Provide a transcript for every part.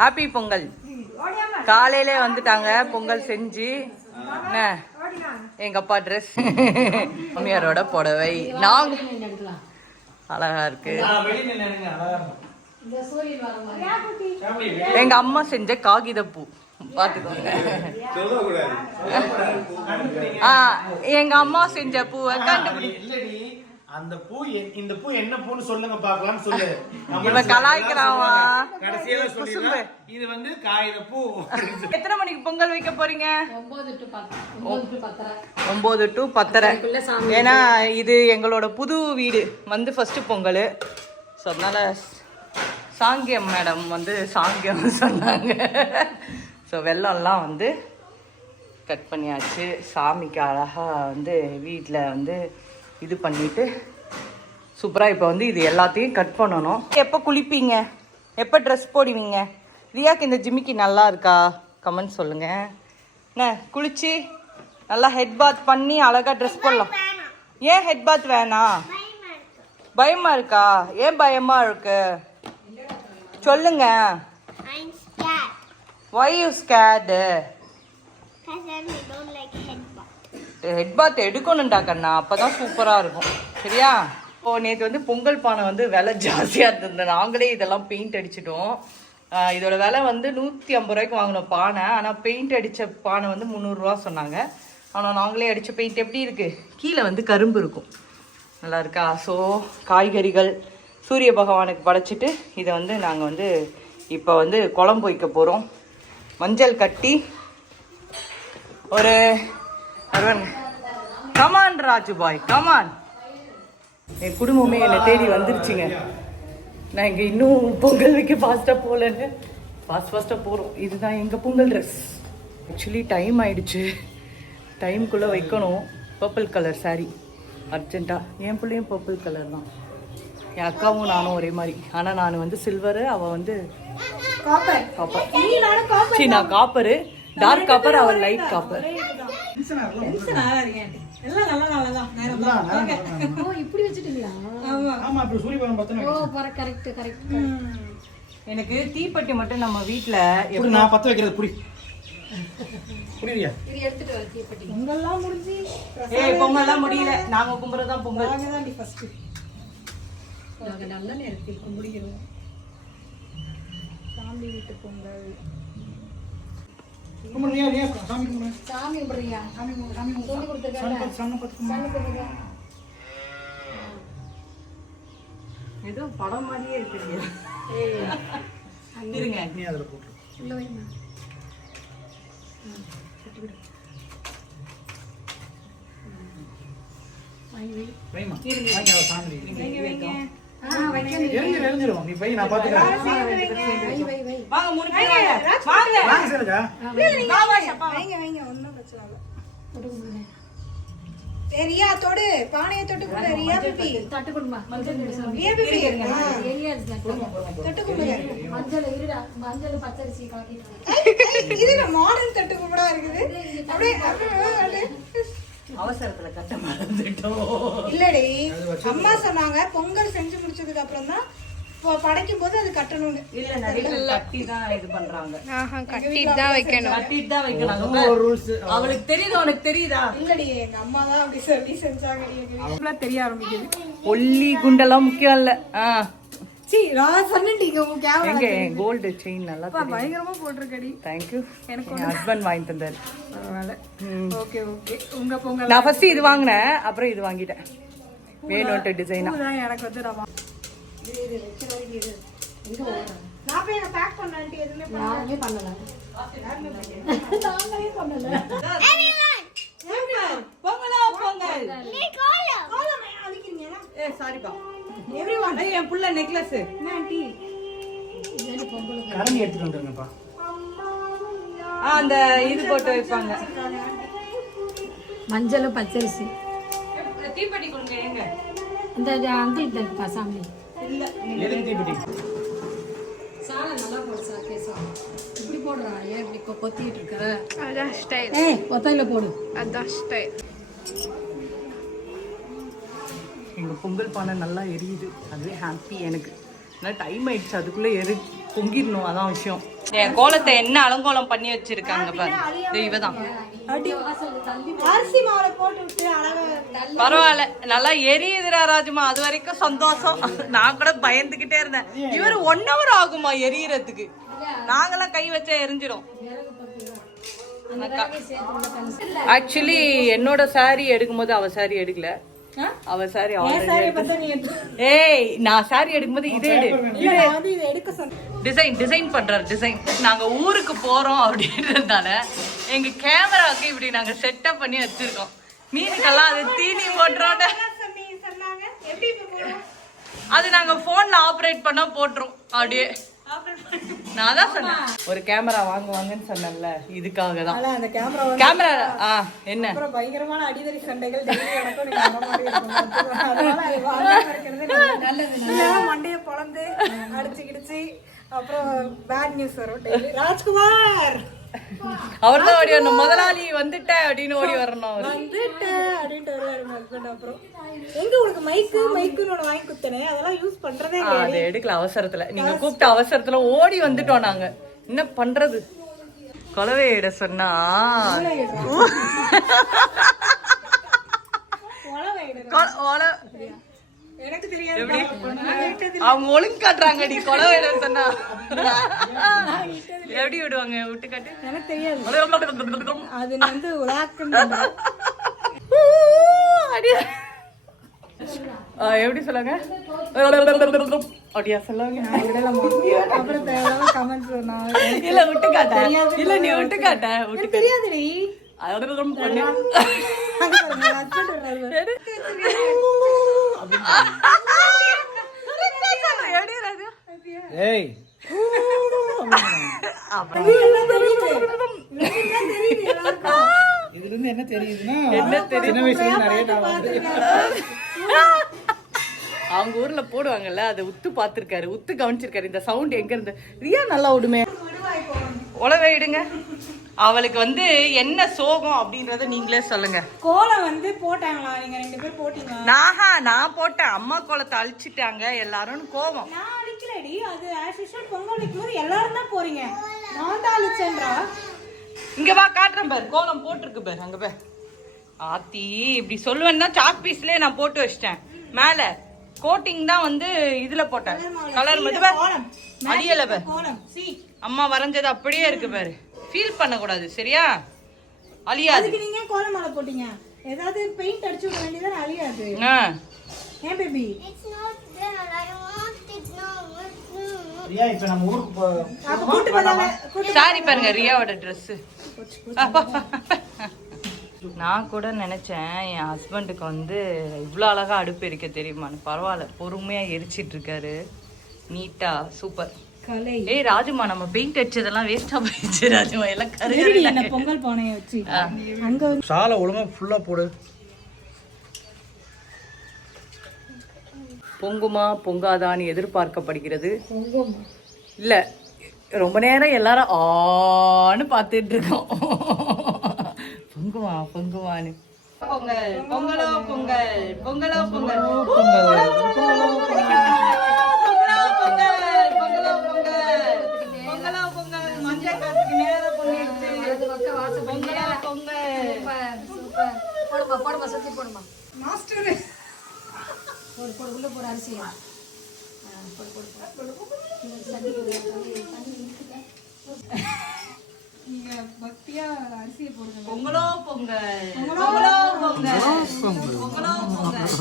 Happy Pongal. காலையிலே வந்துட்டாங்க பொங்கல் செஞ்சு. என்ன எங்க அப்பா ட்ரெஸ், மாமியாரோட புடவை, நாங்க அழகா இருக்கு. எங்க அம்மா செஞ்ச காகித பூ பாத்துக்கோங்க. எங்க அம்மா செஞ்ச பூவை கண்டுபிடி. அந்த பூ இந்த பூ என்ன பூன்னு சொல்லுங்க பாக்கலாம் சொல்லு. இவன் கலாய்க்கிறாவா? கடைசியில சொல்லுங்க இது வந்து காகித பூ. எத்தனை மணிக்கு பொங்கல் வைக்க போறீங்க? 9 to 10. ஏன்னா இது எங்களோட புது வீடு வந்து ஃபர்ஸ்ட் பொங்கல். ஸோ அதனால சாங்கியம் மேடம் வந்து சாங்கியம் சொன்னாங்க. ஸோ வெள்ளம்லாம் வந்து கட் பண்ணியாச்சு. சாமிக்கு அழகாக வந்து வீட்டில் வந்து இது பண்ணிட்டு சூப்பராக இப்போ வந்து இது எல்லாத்தையும் கட் பண்ணணும். எப்போ குளிப்பீங்க, எப்போ ட்ரெஸ் போடுவீங்க? ரியாக்கு இந்த ஜிமிக்கி நல்லா இருக்கா? கமெண்ட் சொல்லுங்க. என்ன குளிச்சு நல்லா ஹெட் பாத் பண்ணி அழகாக ட்ரெஸ் போடலாம். ஏன் ஹெட் பாத் வேணாம்? பயமா இருக்கா? ஏன் பயமா இருக்கு சொல்லுங்க. Why you scared? Head bath எடுக்கணும்டா கண்ணா, அப்பதான் சூப்பரா இருக்கும். சரியா? இப்போ நேற்று வந்து பொங்கல் பானை வந்து விலை ஜாஸ்தியாக இருந்தது. நாங்களே இதெல்லாம் பெயிண்ட் அடிச்சிட்டோம். இதோட விலை வந்து 150 ரூபாய்க்கு வாங்கினோம் பானை. ஆனால் பெயிண்ட் அடித்த பானை வந்து 300 ரூபா சொன்னாங்க. ஆனால் நாங்களே அடித்த பெயிண்ட் எப்படி இருக்குது? கீழே வந்து கரும்பு இருக்கும். நல்லா இருக்கா? ஸோ காய்கறிகள் சூரிய பகவானுக்கு படைச்சிட்டு இதை வந்து நாங்கள் வந்து இப்போ வந்து குழம்பு வைக்க போகிறோம். மஞ்சள் கட்டி ஒரு கமான் ராஜு பாய் கமான். என் குடும்பமே என்னை தேடி வந்துருச்சுங்க. நான் இங்கே இன்னும் பொங்கல் வைக்க ஃபாஸ்ட்டாக போகலன்னு ஃபாஸ்ட்டாக போகிறோம். இதுதான் எங்கள் பொங்கல் ட்ரெஸ். ஆக்சுவலி டைம் ஆயிடுச்சு, டைமுக்குள்ளே வைக்கணும். பர்பிள் கலர் சாரீ அர்ஜென்ட்டாக. என் பிள்ளையும் பர்பிள் கலர் தான். என் அக்காவும் நானும் ஒரே மாதிரி. ஆனால் நான் வந்து சில்வரு, அவள் வந்து காப்பர். சரி, நான் காப்பரு, டார்க் காப்பர், அவள் லைட் காப்பர். எனக்கு தீப்பெட்டி மட்டும் நம்ம வீட்டுல நான் பத்த வைக்கிறது புடி. பொங்கல்லாம் முடியல, நாங்க கும்புறதுதான் பொங்கல். நல்ல நேரத்தில் கும்பிடுகிறோம். சாமி வீட்டு பொங்கல். சாமி கும்பிடுறியா? சொல்லி கொடுத்துருக்க. ஏதோ படம் மாதிரியே இருக்கு. இருங்க, நீ அதுல போட்டு உள்ள வைமா. வைமா இருங்க. வாங்க சாமி வைங்க. எரிஞ்சிரும். நீ போய் நான் பாத்துக்கறேன். வாங்க மூணு பேர் வாங்க. வாங்க சொல்லுங்க. வைங்க ஒண்ணும் பிரச்சனை இல்ல. போடுங்க. ரியா தொடு, பானையை தொட்டு கொடு. ரியா பிபி தட்டு கொடுமா. மஞ்சள் ரியா பிபி இருங்க. ஏரியா தட்டு கொடு. மஞ்சள் இருடா, மஞ்சள் பச்சரிசி காக்கிட்டு. இது மாடர்ன் தட்டு கும்படா இருக்குது. அப்படியே அவசரத்துல கட்ட மறந்துட்டோம். இல்லடி, அம்மா சொன்னாங்க பொங்கல் செஞ்சு முடிச்சதுக்கு அப்புறம் தான் படைக்கும் போது அது கட்டணும். இல்ல நிறைய கட்டி தான் இது பண்றாங்க. கட்டிட்டு தான் வைக்கணும். கட்டிட்டு தான் வைக்கணும். ஒரு ரூல்ஸ் அவளுக்கு தெரியுது, உனக்கு தெரியுதா? இல்லடி, எங்க அம்மா தான் அப்படி சொல்லி செஞ்சாங்க. எனக்கு தெரிய ஆரம்பிக்குது. ஒல்லி குண்டெல்லாம் முக்கியம் இல்ல. சீ நான் சொன்னேன்டிங்க உங்க கேமரா. எங்க கோல்ட் செயின் நல்லா தெரியும். பயங்கரமா போட்டுருக்கடி. Thank you. எனக்கு ஹஸ்பண்ட் வாங்கி தந்தாரு. பரவாயில்லை. Okay okay. உங்க பொங்கல் நான் ஃபர்ஸ்ட் இது வாங்குனேன், அப்புறம் இது வாங்கிட்டேன். வேணும்ட்ட டிசைனா. எனக்கு வந்து இது வெச்ச வரைக்கும் இது இங்க ஓடுறேன். நான் போய் பேக் பண்ணான்ட்டி எதுமே பண்ணல. நாங்களே பண்ணல. பொங்கலா பொங்கல். நீ கோலம் அடிக்கிறீங்க. சாரி பா. எவ்ரிவன். என் புள்ள நெக்லஸ். என்ன ஆண்டி? இது பொங்கல் கரண்டி எடுத்துட்டு வந்துருங்கப்பா. அந்த இது போட்டு வைப்பாங்க. மஞ்சள் பச்சரிசி. தீப்பெட்டி கொடுங்க. எங்க இந்த அங்கிள் தப்பா சாமி. இல்ல எதுக்கு தீப்பெட்டி? சாலை நல்லா போடுறா கேசா. இப்படி போடுறா. ஏன் இப்படி கொத்திட்டு இருக்கற? அதான் ஸ்டைல். கொத்தையில போடு. அதான் ஸ்டைல். எங்க பொங்கல் பானை நல்லா எரியுது, அதுவே ஹாப்பி எனக்கு. ஆனால் டைம் ஆயிடுச்சு, அதுக்குள்ளே பொங்கிடணும், அதான் விஷயம். என் கோலத்தை என்ன அலங்கோலம் பண்ணி வச்சிருக்காங்க பாரு. இவதான் அரிசி மாவுல போட்டு விட்டு அழகா பரவாயில்ல, நல்லா எரியுதுரா ராஜுமா, அது வரைக்கும் சந்தோஷம். நான் கூட பயந்துகிட்டே இருந்தேன், இவரு 1 hour ஆகுமா எரியறதுக்கு, நாங்கெல்லாம் கை வச்சா எரிஞ்சிடும். ஆக்சுவலி என்னோட சாரி எடுக்கும்போது அவ சாரி எடுக்கல, அவ சாரி ஏய் நான் சாரி எடுக்கும்போது இதே டிசைன் பண்றாரு. டிசைன் நாங்க ஊருக்கு போறோம் அப்படின்றதுனால எங்க கேமராவுக்கு இப்படி நாங்க செட்டப் பண்ணி வச்சிருக்கோம். மீனுக்கெல்லாம் அது தீனி போட்டுறோம், அது நாங்க போன்ல ஆபரேட் பண்ணா போட்டுரும் அப்படியே. நான் தான் சொன்னேன் ஒரு கேமரா வாங்குவாங்கன்னு சொன்னேன்ல, இதுக்காக தான். அந்த கேமரா என்ன பயங்கரமான அடிதடி சண்டைகள் நல்லது. மண்டைய பொழந்து அடிச்சு கிடிச்சு அப்புறம் பேட் நியூஸ் வரும். ராஜ்குமார் அவர்தான் ஓடி வரணும், முதலாளி வந்துட்டேன் அப்படின்னு ஓடி வரணும், வந்துட்டேன் அப்படின்ட்டு வருவாரு ஹஸ்பண்ட். அப்புறம் எங்க உனக்கு மைக்குன்னு ஒண்ணு வாங்கி குத்தனே, அதெல்லாம் யூஸ் பண்றதே இல்ல. அதை எடுக்கல அவசரத்துல, நீங்க கூப்பிட்ட அவசரத்துல ஓடி வந்துட்டோம் நாங்க, என்ன பண்றது. கொலவையிட சொன்னா எனக்கு தெரியாது, அவங்க ஒழுங்கு காட்டுறாங்க. நீ கொலவையிட சொன்னா எப்படி விடுவாங்க, விட்டு காட்டு. எனக்கு தெரியாது, அது வந்து எப்படி சொல்லுங்க அப்படியா சொல்லுவாங்க. அப்புறம் தேவையில்லாம கமெண்ட்ஸ் இல்ல விட்டு காட்ட, இல்ல நீ விட்டு காட்ட, விட்டு தெரியாதுடி. ஏய் இதுல இருந்து என்ன தெரியுதுன்னா, சின்ன வயசுல நிறைய அவங்க ஊர்ல போடுவாங்கல்ல, அதை உத்து பாத்துருக்காரு, உத்து கவனிச்சிருக்காரு. இந்த சவுண்ட் எங்க இருந்து ரியா நல்லா விடுமே. உழவை இடுங்க. அவளுக்கு வந்து என்ன சோகம் அப்படின்றத நீங்களே சொல்லுங்க. கோலம் வந்து போட்டாங்களா, நீங்க 2 பேர் போட்டீங்களா? நான் போட்டேன், அம்மா கோலத்தை அழிச்சிட்டாங்க எல்லாரும் கோவம். நான் அழிக்கலடி, அது ஆஸ் யூஷுவல் பொங்கல் வைக்கும்போது எல்லாரும் தான் போறீங்க, நான் தான் அழிச்சேன்றா. இங்க வா காட்டுறேன் பாரு, கோலம் போட்டிருக்கு பாரு அங்க பாரு. ஆத்தி இப்படி சொல்லுவேன்னா சாக் பீஸ்லயே நான் போட்டு வச்சிட்டேன். மேல கோட்டிங் தான் வந்து இதுல போட்டேன், கலர் மட்டும் அடியல பாரு. அம்மா வரைஞ்சது அப்படியே இருக்கு பாரு, ஃபீல் பண்ண கூடாது சரியா, அழியாது. அதுக்கு நீங்க கோலம் மாலை போட்டீங்க, ஏதாவது பெயிண்ட் அடிச்சு விட வேண்டியதானே, அழியாது. ஏன் பேபி ரியா இப்ப நம்ம ஊருக்கு சாரி பாருங்க ரியாவோட ட்ரெஸ். நான் கூட நினைச்சேன் என் ஹஸ்பண்டுக்கு வந்து இவ்வளோ அழகா அடுப்பு எரிக்க தெரியுமான்னு. பரவாயில்ல, பொறுமையா எரிச்சிட்டு இருக்காரு, நீட்டா சூப்பர். ஏய் ராஜுமா, நம்ம பெயிண்ட் அடிச்சதெல்லாம் வேஸ்டா போயிடுச்சு ராஜுமா, எல்லாம் கருகி. பொங்கல் பானையை வச்சு அங்க சாலை ஒழுங்கா ஃபுல்லா போடு. பொங்குமா பொங்காதான்னு எதிர்பார்க்கப்படுகிறது. இல்ல ரொம்ப நேரம் எல்லாரும் ஆன்னு பார்த்துட்டு இருக்கோம், பொங்குமா பொங்குமான்னு. பொங்கல் பொங்கலோ பொங்கல் பொங்கலோ பொங்கல் மஞ்சள் காத்துக்கு நேரம் போடுமா சுத்தி போடுமா மாஸ்டர் போடு உள்ள போடு அரிசியா நீங்க பக்தியா அரிசியை போடுங்க. பொங்கலோ பொங்கல் பொங்கலோ பொங்கல் பொங்கலோ பொங்கல்.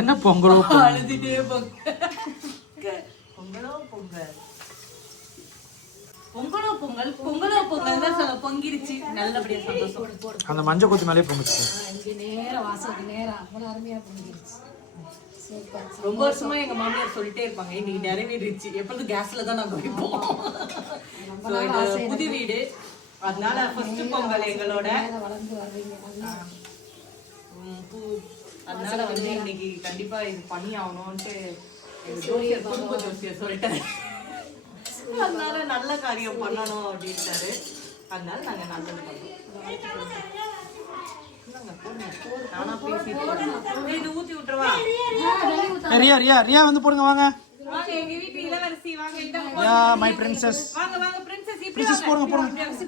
என்ன பொங்கலோ அழுதுட்டே பொங்கலோ பொங்கல் பொங்கலோ பொங்கல் பொங்கலோ பொங்கல் தான் சொல்ல பொங்கிருச்சு, நல்லபடியா சந்தோஷம். அந்த மஞ்சள் கொத்து மேலே பொங்குச்சு. இங்க நேரம் வாசலுக்கு நேரம் அவ்வளவு அருமையா பொங்கிருச்சு. ரொம்ப வருஷமா எங்க மாமியார் சொல்லிட்டே இருப்பாங்க, இன்னைக்கு நிறைவேறிடுச்சு, எப்பொழுது கேஸ்ல தான் நாங்க வைப்போம். புது வீடு, அதனால ஃபர்ஸ்ட் பொங்கல் எங்களோட வளர்ந்து வர்றீங்க, அதனால வந்து இன்னைக்கு கண்டிப்பா இது பண்ணி ஆகணும்ட்டு ஜோசியர் குடும்ப ஜோசியர் சொல்லிட்டாரு. அதனால நல்ல காரியம் பண்ணணும் அப்படின்ட்டாரு, அதனால நாங்க நல்லது பண்ணோம். நானா பேசி இது ஊத்தி விட்டுருவா. ரியா ரியா ரியா வந்து போடுங்க வாங்க. வாங்க எங்க வீட்டு இளவரசி வாங்க இந்த யா மை பிரின்சஸ். வாங்க வாங்க பிரின்சஸ் இப்படி பிரின்சஸ் போடுங்க போடுங்க. அரிசி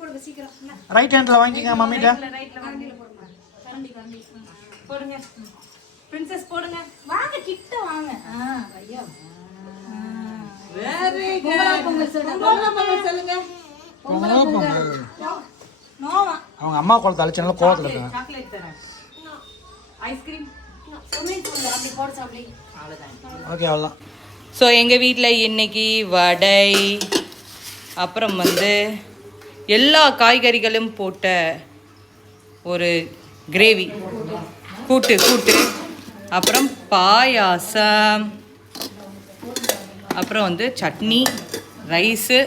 போடுங்க சீக்கிரம். ரைட் ஹேண்ட்ல வாங்கிக்கங்க மம்மிட்ட. ரைட்ல கரண்டில போடுங்க. கரண்டி போடுங்க பிரின்சஸ் போடுங்க வாங்க கிட்ட வாங்க ஐயா. வெரி பொங்கல் சொல்லுங்க. பொங்கல் சொல்லுங்க நோவா அவங்க அம்மா குளத்தை அழிச்சனால கோவத்துல இருக்காங்க. சாக்லேட் தரேன் ஐஸ்கிரீம் அப்படி போட சாப்பிடு. ஓகே அவ்வளவுதான். ஸோ எங்கள் வீட்டில் இன்னைக்கு வடை அப்புறம் வந்து எல்லா காய்கறிகளும் போட்ட ஒரு கிரேவி கூட்டு அப்புறம் பாயாசம் அப்புறம் வந்து சட்னி ரைஸு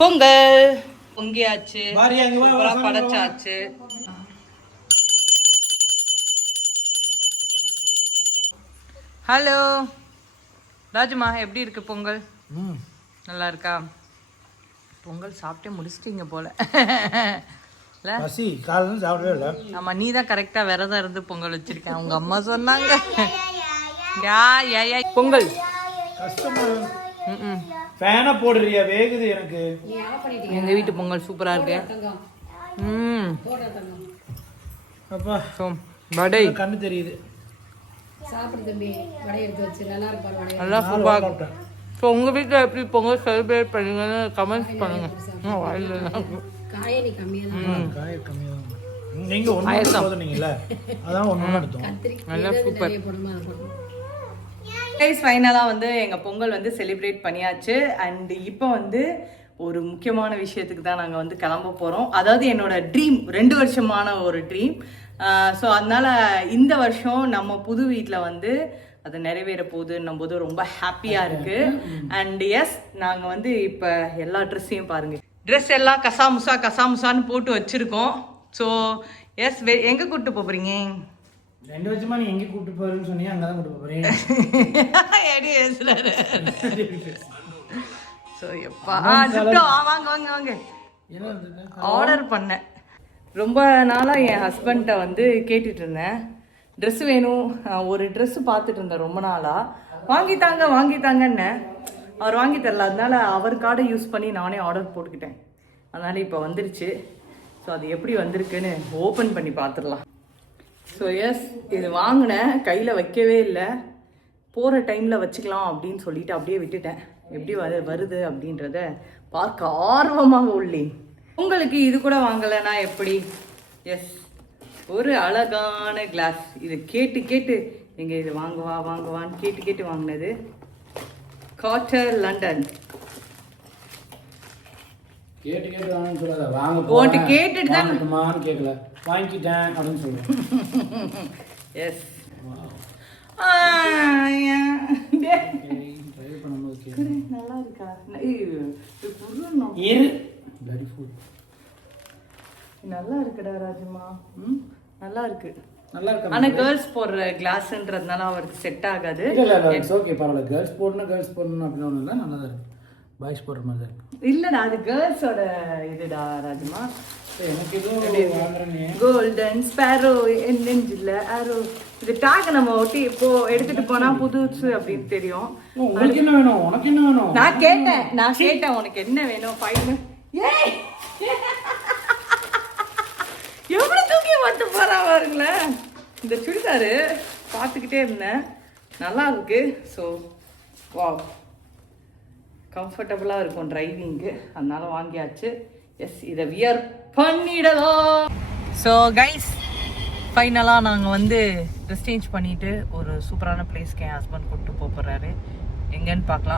பொங்கல் பொங்கியாச்சு பாரியா, இங்க வா, வா, சூப்பரா வா, வா. படைச்சாச்சு. ஹலோ ராஜுமா எப்படி இருக்கு பொங்கல்? நல்லா இருக்கா? பொங்கல் சாப்பிட்டே முடிச்சிட்டீங்க போல இல்ல? பசி காலையில சாப்பிடவே இல்லை. ஆமா நீ தான் கரெக்டா விரதம் இருந்து பொங்கல் வச்சிருக்கேன் உங்க அம்மா சொன்னாங்க. யா யா யா பொங்கல் கஷ்டமா. ஃபேனை போடுறியா வேகுது எனக்கு. நீ ஆஃப் பண்ணிட்டீங்க. எங்க வீட்டு பொங்கல் சூப்பரா இருக்கு. தங்கம். போடுற தங்கம். அப்பா ஸோ வடை கண்ணு தெரியுது. சாப்பிடு தம்பி. வடை எடுத்து வச்சு நல்லா இருக்கு பாரு வடை. நல்லா சூப்பராக இருக்கும். ஸோ உங்கள் வீட்டில் எப்படி பொங்கல் செலிப்ரேட் பண்ணுங்கன்னு கமெண்ட்ஸ் பண்ணுங்க. காயை நீ கம்மியா தான். காய கம்மியா தான். நீங்க ஒண்ணு போதுனீங்கல அதான் ஒண்ணு எடுத்தோம். நல்லா சூப்பர். நிறைய போடுமா அதை போடுமா. கைஸ் ஃபைனலாக வந்து எங்கள் பொங்கல் வந்து செலிப்ரேட் பண்ணியாச்சு. அண்ட் இப்போ வந்து ஒரு முக்கியமான விஷயத்துக்கு தான் நாங்கள் வந்து கிளம்ப போகிறோம். அதாவது என்னோட ட்ரீம் 2 வருஷமான ஒரு ட்ரீம். ஸோ அதனால் இந்த வருஷம் நம்ம புது வீட்டில் வந்து அது நிறைவேற போகுதுன்னும் போது ரொம்ப ஹாப்பியாக இருக்குது. அண்ட் எஸ் நாங்கள் வந்து இப்போ எல்லா ட்ரெஸ்ஸையும் பாருங்கள். ட்ரெஸ் எல்லாம் கசாமுசான்னு போட்டு வச்சுருக்கோம். ஸோ எஸ் எங்கே கூப்பிட்டு போகிறீங்க? 2 வருஷமா நீ எங்க கூட்டி போறேன்னு சொன்னீங்க அங்க தான் கூட்டி போறேன். ஸோ எப்பா வாங்க ஆர்டர் பண்ணேன். ரொம்ப நாளாக என் ஹஸ்பண்ட்டை வந்து கேட்டுட்டு இருந்தேன். ட்ரெஸ் வேணும், ஒரு ட்ரெஸ்ஸு பார்த்துட்டு இருந்தேன் ரொம்ப நாளாக. வாங்கித்தாங்கன்னு அவர் வாங்கி தரல. அதனால அவர் கார்டை யூஸ் பண்ணி நானே ஆர்டர் போட்டுக்கிட்டேன். அதனால் இப்போ வந்துருச்சு. ஸோ அது எப்படி வந்திருக்குன்னு ஓப்பன் பண்ணி பார்த்துடலாம். ஸோ எஸ் இது வாங்கினேன், கையில் வைக்கவே இல்லை. போகிற டைமில் வச்சுக்கலாம் அப்படின்னு சொல்லிட்டு அப்படியே விட்டுட்டேன். எப்படி வருது அப்படின்றத பார்க்க ஆர்வமாக உள்ளேன். உங்களுக்கு இது கூட வாங்கலைன்னா எப்படி? எஸ் ஒரு அழகான கிளாஸ். இது கேட்டு எங்க இது வாங்குவான்னு கேட்டு வாங்கினது. Cutter London. கேட்டு வாங்கன்னு சொல்லாத. வாங்க ஓட்டு கேட்டுட்டு தான் வாங்கட்டுமான்னு கேட்கல. வாங்கிட்டேன் அப்படின்னு சொல்றேன். எஸ் நல்லா இருக்கா? நல்லா இருக்குடா ராஜுமா. நல்லா இருக்கு. நல்லா இருக்கு. ஆனா கேர்ள்ஸ் போடுற கிளாஸ்ன்றதுனால அவருக்கு செட் ஆகாது. இல்ல இட்ஸ் ஓகே பரவாயில்ல. கேர்ள்ஸ் போடணும் அப்படின்னு ஒண்ணு இல்ல. நல்லா தான் இருக்கு. பாய்ஸ் போடுற மாதிரி தான் இருக்கு. இல்லடா அது கேர்ள்ஸோட இதுடா ராஜுமா. எனக்கு எதுவும் வாங்குறேனே. கோல்டன் ஸ்பேரோ நெஞ்சில ஆரோ. இது டாக் நம்ம ஒட்டி இப்போ எடுத்துட்டு போனா புதுசு அப்படின்னு தெரியும். உங்களுக்கு என்ன வேணும்? உனக்கு என்ன வேணும்? நான் கேட்டேன் உனக்கு என்ன வேணும்? ஃபைன். ஏய் எவ்வளவு தூக்கி வந்து போறா பாருங்களேன். இந்த சுடிதாரு பார்த்துக்கிட்டே இருந்தேன், நல்லா இருக்கு. ஸோ வாவ் கம்ஃபர்டபுளாக இருக்கும் டிரைவிங்கு, அதனால வாங்கியாச்சு. எஸ் இதை வியர் பண்ணிடலாம். ஸோ கைஸ் ஃபைனலாக நாங்கள் வந்து ட்ரெஸ் சேஞ்ச் பண்ணிவிட்டு ஒரு சூப்பரான பிளேஸ்க்கு என் ஹஸ்பண்ட் கூப்பிட்டு போகிறாரு. எங்கன்னு பார்க்கலாம்.